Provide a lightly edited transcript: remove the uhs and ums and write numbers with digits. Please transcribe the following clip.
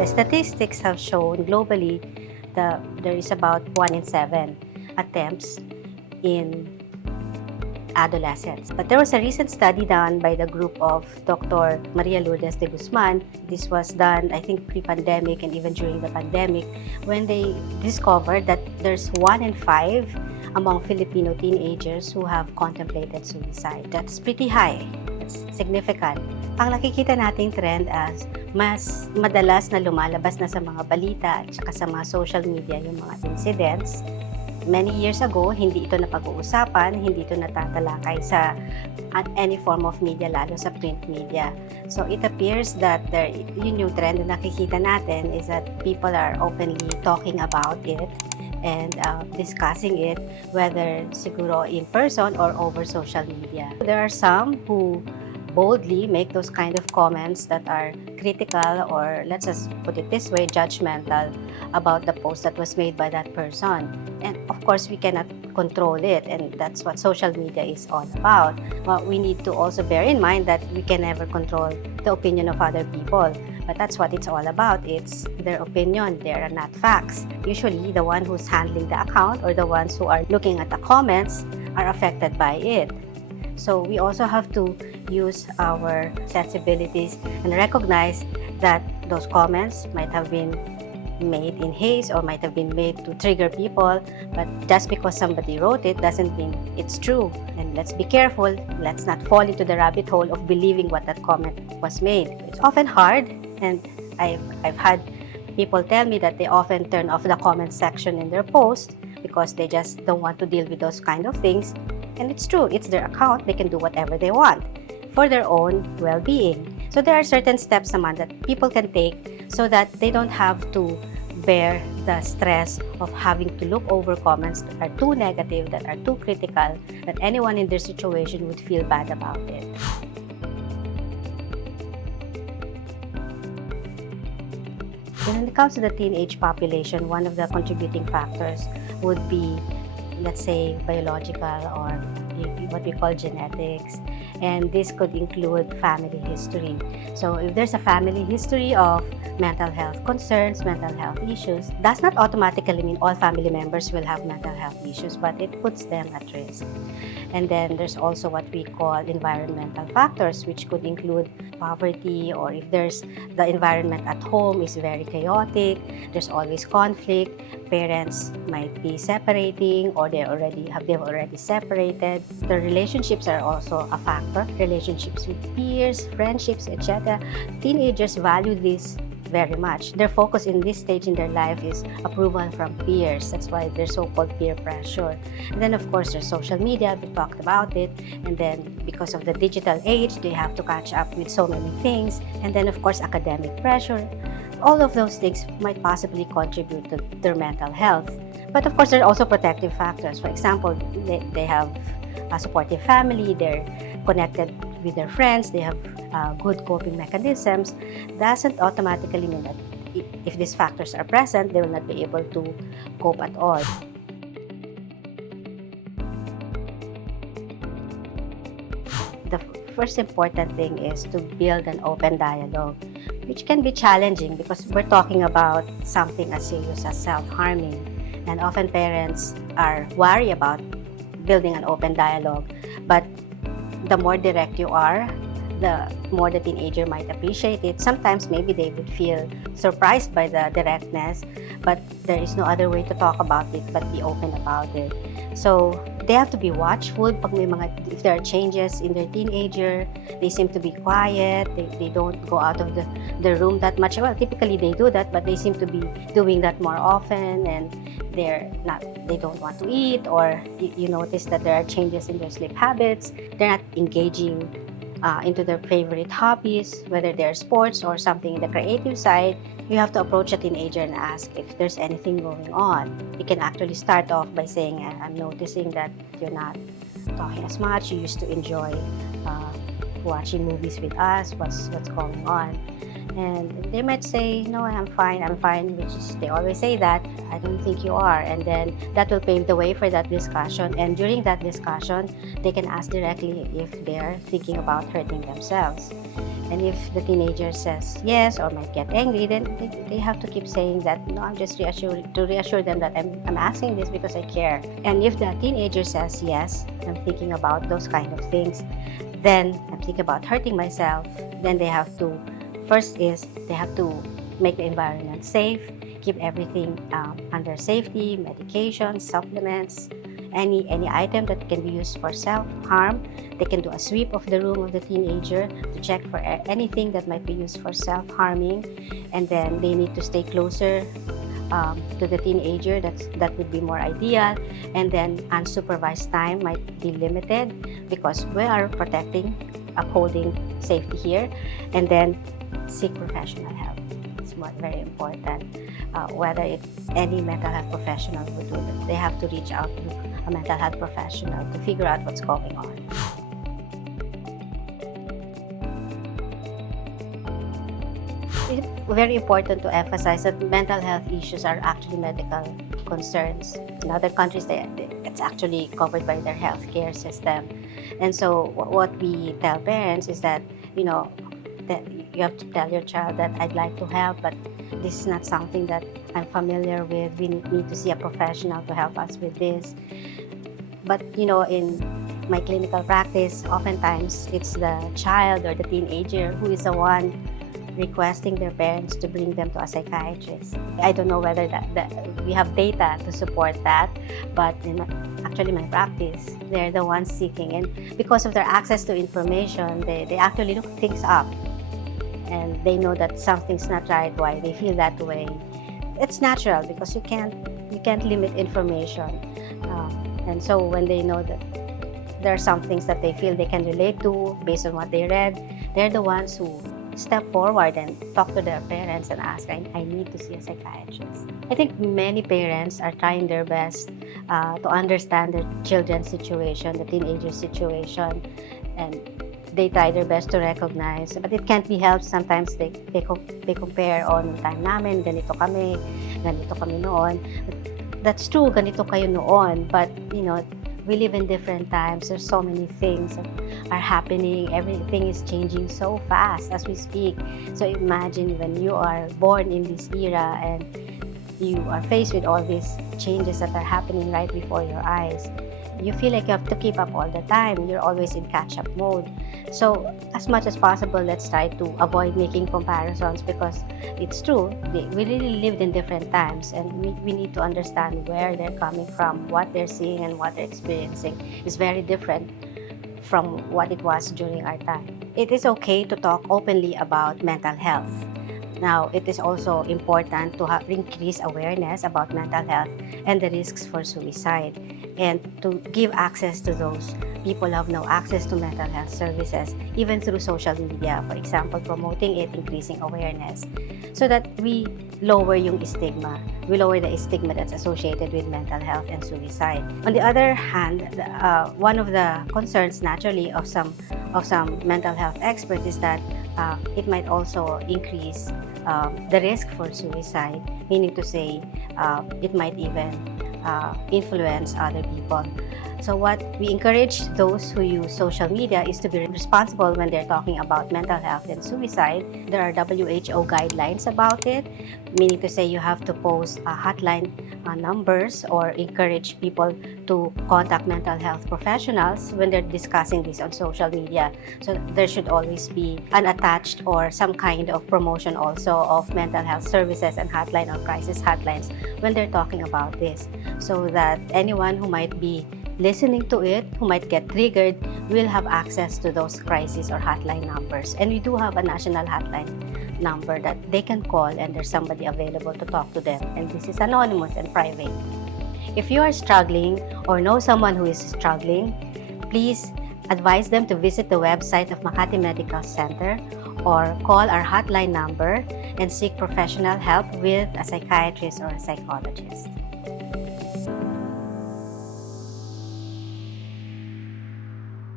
The statistics have shown globally that there is about 1 in 7 attempts in adolescents. But there was a recent study done by the group of Dr. Maria Lourdes de Guzman. This was done, I think, pre-pandemic and even during the pandemic, when they discovered that there's 1 in 5 among Filipino teenagers who have contemplated suicide. That's pretty high. That's significant. Ang nakikita nating trend as mas madalas na lumalabas na sa mga balita at saka sa mga social media yung mga incidents. Many years ago, hindi ito napag-uusapan, hindi ito natatalakay sa any form of media, lalo sa print media. So it appears that yung new trend na nakikita natin is that people are openly talking about it and discussing it, whether siguro in person or over social media. There are some who boldly make those kind of comments that are critical, or let's just put it this way, judgmental about the post that was made by that person. And of course, we cannot control it, and that's what social media is all about. But we need to also bear in mind that we can never control the opinion of other people. But that's what it's all about. It's their opinion. They are not facts. Usually, the one who's handling the account or the ones who are looking at the comments are affected by it. So we also have to use our sensibilities and recognize that those comments might have been made in haste or might have been made to trigger people, but just because somebody wrote it doesn't mean it's true. And let's be careful. Let's not fall into the rabbit hole of believing what that comment was made. It's often hard, and I've had people tell me that they often turn off the comment section in their post because they just don't want to deal with those kind of things. And it's true, it's their account, they can do whatever they want for their own well-being. So there are certain steps naman that people can take so that they don't have to bear the stress of having to look over comments that are too negative, that are too critical, that anyone in their situation would feel bad about it. When it comes to the teenage population, one of the contributing factors would be, let's say, biological or what we call genetics. And this could include family history. So if there's a family history of mental health concerns, mental health issues, does not automatically mean all family members will have mental health issues, but it puts them at risk. And then there's also what we call environmental factors, which could include poverty, or if there's the environment at home is very chaotic, there's always conflict, parents might be separating or they've already separated. The relationships are also a factor, relationships with peers, friendships, etc. Teenagers value this very much. Their focus in this stage in their life is approval from peers. That's why they're so-called peer pressure. And then, of course, there's social media. We talked about it. And then, because of the digital age, they have to catch up with so many things. And then, of course, academic pressure. All of those things might possibly contribute to their mental health. But, of course, there are also protective factors. For example, they have a supportive family. They're connected with their friends. They have good coping mechanisms. Doesn't automatically mean that if these factors are present, they will not be able to cope at all. The first important thing is to build an open dialogue, which can be challenging because we're talking about something as serious as self-harming. And often parents are worried about building an open dialogue. But the more direct you are, the more the teenager might appreciate it. Sometimes maybe they would feel surprised by the directness, but there is no other way to talk about it but be open about it. So they have to be watchful if there are changes in their teenager. They seem to be quiet, they don't go out of the room that much. Well, typically they do that, but they seem to be doing that more often, and they don't want to eat, or you notice that there are changes in their sleep habits. They're not engaging into their favorite hobbies, whether they're sports or something in the creative side. You have to approach a teenager and ask if there's anything going on. You can actually start off by saying, I'm noticing that you're not talking as much. You used to enjoy watching movies with us. What's going on? And they might say, no, I'm fine, which is, they always say that, I don't think you are. And then that will pave the way for that discussion. And during that discussion, they can ask directly if they're thinking about hurting themselves. And if the teenager says yes or might get angry, then they have to keep saying that, no, I'm just reassure them that I'm asking this because I care. And if the teenager says yes, I'm thinking about those kind of things, then I'm thinking about hurting myself, then they have to make the environment safe, keep everything under safety, medication, supplements, any item that can be used for self-harm. They can do a sweep of the room of the teenager to check for anything that might be used for self-harming, and then they need to stay closer to the teenager. That would be more ideal. And then unsupervised time might be limited because we are upholding safety here. And then seek professional help. It's very important. Whether any mental health professional would do that, they have to reach out to a mental health professional to figure out what's going on. It's very important to emphasize that mental health issues are actually medical concerns. In other countries, it's actually covered by their healthcare system. And so what we tell parents is that, that you have to tell your child that I'd like to help, but this is not something that I'm familiar with. We need to see a professional to help us with this. But, in my clinical practice, oftentimes it's the child or the teenager who is the one requesting their parents to bring them to a psychiatrist. I don't know whether that we have data to support that, but in my practice, they're the ones seeking. And because of their access to information, they actually look things up. And they know that something's not right, why they feel that way. It's natural because you can't limit information. And so when they know that there are some things that they feel they can relate to based on what they read, they're the ones who step forward and talk to their parents and ask, I need to see a psychiatrist. I think many parents are trying their best to understand their children's situation, the teenager situation, and they try their best to recognize, but it can't be helped. Sometimes they compare, on time namin, ganito kami noon. That's true, ganito kayo noon, but we live in different times. There's so many things that are happening. Everything is changing so fast as we speak. So imagine when you are born in this era and you are faced with all these changes that are happening right before your eyes. You feel like you have to keep up all the time. You're always in catch-up mode. So as much as possible, let's try to avoid making comparisons, because it's true, we really lived in different times, and we need to understand where they're coming from. What they're seeing and what they're experiencing is very different from what it was during our time. It is okay to talk openly about mental health. Now, it is also important to increase awareness about mental health and the risks for suicide, and to give access to those people who have no access to mental health services, even through social media, for example, promoting it, increasing awareness, so that we lower yung stigma. We lower the stigma that's associated with mental health and suicide. On the other hand, one of the concerns naturally of some mental health experts is that it might also increase the risk for suicide, meaning to say it might even influence other people. So what we encourage those who use social media is to be responsible when they're talking about mental health and suicide. There are WHO guidelines about it, meaning to say you have to post hotline numbers or encourage people to contact mental health professionals when they're discussing this on social media. So there should always be an attached or some kind of promotion also of mental health services and hotline or crisis hotlines when they're talking about this, so that anyone who might be listening to it, who might get triggered, will have access to those crisis or hotline numbers. And we do have a national hotline number that they can call, and there's somebody available to talk to them. And this is anonymous and private. If you are struggling or know someone who is struggling, please advise them to visit the website of Makati Medical Center or call our hotline number and seek professional help with a psychiatrist or a psychologist.